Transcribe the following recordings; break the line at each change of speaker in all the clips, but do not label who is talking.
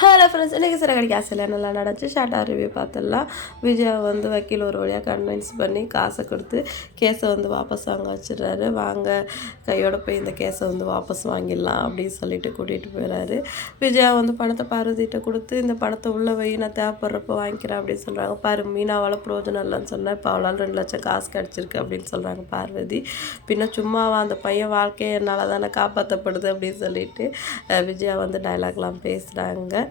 Hello friends இன்றைக்கி சிறகடி காசில் நல்லா நடந்துச்சு? ஷார்ட்டாக ரிவ்யூ பார்த்துடலாம். விஜயா வந்து வக்கீல் ஒரு வழியாக கன்வின்ஸ் பண்ணி காசை கொடுத்து கேஸை வந்து வாபஸ் வாங்க வச்சிடுறாரு. வாங்க கையோட போய் இந்த கேஸை வந்து வாபஸ் வாங்கிடலாம் அப்படின்னு சொல்லிட்டு கூட்டிகிட்டு போயிடுறாரு விஜயா வந்து பணத்தை பார்வதிகிட்ட கொடுத்து இந்த பணத்தை உள்ளே வை நான் தேவைப்படுறப்ப வாங்கிக்கிறேன் அப்படின்னு சொல்கிறாங்க பாரு மீனாவால் பிரோஜனம் இல்லைன்னு சொன்னேன் இப்போ அவளால் ரெண்டு லட்சம் காசு கிடச்சிருக்கு அப்படின்னு சொல்கிறாங்க பார்வதி. பின்ன சும்மாவா அந்த பையன் வாழ்க்கையை என்னால் தானே காப்பாற்றப்படுது அப்படின்னு சொல்லிட்டு விஜயா வந்து டைலாக்லாம் பேசுகிறாங்க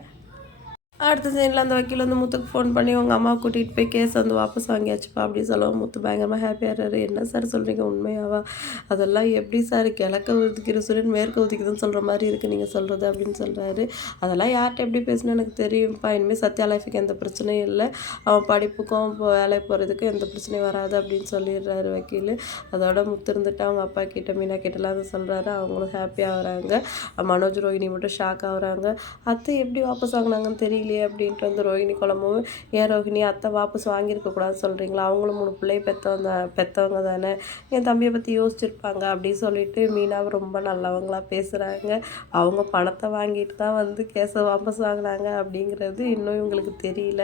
அடுத்த சைடில் அந்த வக்கீல் வந்து முத்துக்கு ஃபோன் பண்ணி உங்கள் அம்மா கூட்டிகிட்டு போய் கேஸ் வந்து வாபஸ் வாங்கியாச்சுப்பா அப்படின்னு சொல்லுவோம் முத்து பயங்கரமாக ஹாப்பியாக இருக்காரு என்ன சார் சொல்கிறீங்க உண்மையாவா? அதெல்லாம் எப்படி சார் கிழக்க ஒதுக்கிற சூரியன் மேற்கு ஒதுக்குதுன்னு சொல்கிற மாதிரி இருக்குது நீங்கள் சொல்கிறது அப்படின்னு சொல்கிறாரு அதெல்லாம் யார்கிட்ட எப்படி பேசணும்? எனக்கு தெரியும்ப்பா இனிமேல் சத்யா லைஃபுக்கு எந்த பிரச்சனையும் இல்லை. அவன் படிப்புக்கும் இப்போ வேலைக்கு போகிறதுக்கும் எந்த பிரச்சனையும் வராது அப்படின்னு சொல்லிடுறாரு வக்கீல். அதோட முத்து இருந்துட்டு அவங்க அப்பா கிட்ட மீனா கிட்டலாம் அதை சொல்கிறாரு அவங்களும் ஹாப்பியாக வராங்க மனோஜ் ரோஹிணி மட்டும் ஷாக் ஆகுறாங்க. அத்தை எப்படி வாபஸ் வாங்கினாங்கன்னு இல்லையே அப்படின்ட்டு வந்து ரோஹிணி குழம்பும் ஏன் ரோஹிணி அத்தை வாபஸ் வாங்கியிருக்கக்கூடாது சொல்கிறீங்களா அவங்களும் மூணு பிள்ளைய பெற்றவங்க பெற்றவங்க தானே. என் தம்பியை பற்றி யோசிச்சிருப்பாங்க அப்படின்னு சொல்லிட்டு மீனாவை ரொம்ப நல்லவங்களா பேசுகிறாங்க அவங்க பணத்தை வாங்கிட்டு தான் வந்து கேஸை வாபஸ் வாங்கினாங்க அப்படிங்கிறது இன்னும் இவங்களுக்கு தெரியல.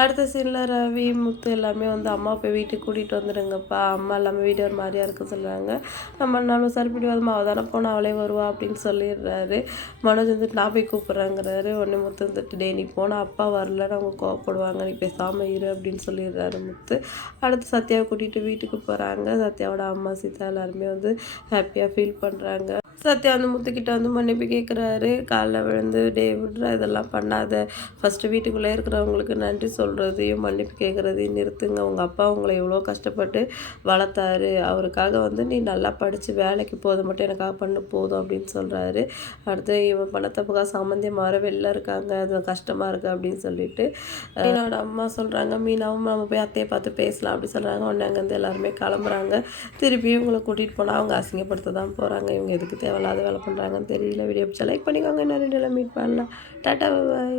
அடுத்த சீனில் ரவி முத்து எல்லாமே வந்து அம்மா போய் வீட்டுக்கு கூட்டிகிட்டு வந்துடுங்கப்பா. அம்மா எல்லாமே வீடு ஒரு மாதிரியா இருக்க சொல்கிறாங்க நம்ம நம்ம சரிப்படி வந்து அவள் தானே போனால் அவளே வருவா அப்படின்னு சொல்லிடுறாரு. மனோஜ் வந்துட்டு நான் போய் கூப்பிட்றேங்கிறாரு. உடனே முத்து வந்துட்டு டே நீ போனால் அப்பா வரலன்னு அவங்க கோவப்படுவாங்க. நீ பேசாமல் இரு அப்படின்னு சொல்லிடுறாரு முத்து. அடுத்து சத்யாவை கூட்டிகிட்டு வீட்டுக்கு போகிறாங்க சத்யாவோட அம்மா சீதா எல்லாருமே வந்து ஹாப்பியாக ஃபீல் பண்ணுறாங்க சத்யா வந்து முத்துக்கிட்ட வந்து மன்னிப்பு கேட்குறாரு காலைல விழுந்து டே விடுற இதெல்லாம் பண்ணாத. ஃபஸ்ட்டு வீட்டுக்குள்ளே இருக்கிறவங்களுக்கு நன்றி சொல்கிறதையும் மன்னிப்பு கேட்குறதையும் நிறுத்துங்க. உங்கள் அப்பா உங்களை எவ்வளோ கஷ்டப்பட்டு வளர்த்தாரு. அவருக்காக வந்து நீ நல்லா படித்து வேலைக்கு போதும் மட்டும் எனக்காக பண்ண போதும் அப்படின்னு சொல்கிறாரு அடுத்து இவன் பணத்தப்புக்காக சம்மந்தியம் வர வெளில இருக்காங்க. அது கஷ்டமாக இருக்குது அப்படின்னு சொல்லிட்டு என்னோட அம்மா சொல்கிறாங்க மீனாவும் நம்ம போய் அத்தையை பார்த்து பேசலாம் அப்படின்னு சொல்கிறாங்க உடனே அங்கேருந்து எல்லாருமே கிளம்புறாங்க. திருப்பியும் இவங்களை கூட்டிகிட்டு போனால் அவங்க அசிங்கப்படுத்த தான் போகிறாங்க இவங்க எதுக்கு தேவை தேவையில்லாத வேலை பண்ணுறாங்கன்னு தெரியல. வீடியோ பிடிச்சா லைக் பண்ணிக்கோங்க. இன்னும் ரெண்டு மீட் பண்ணலாம். டாட்டா பாய்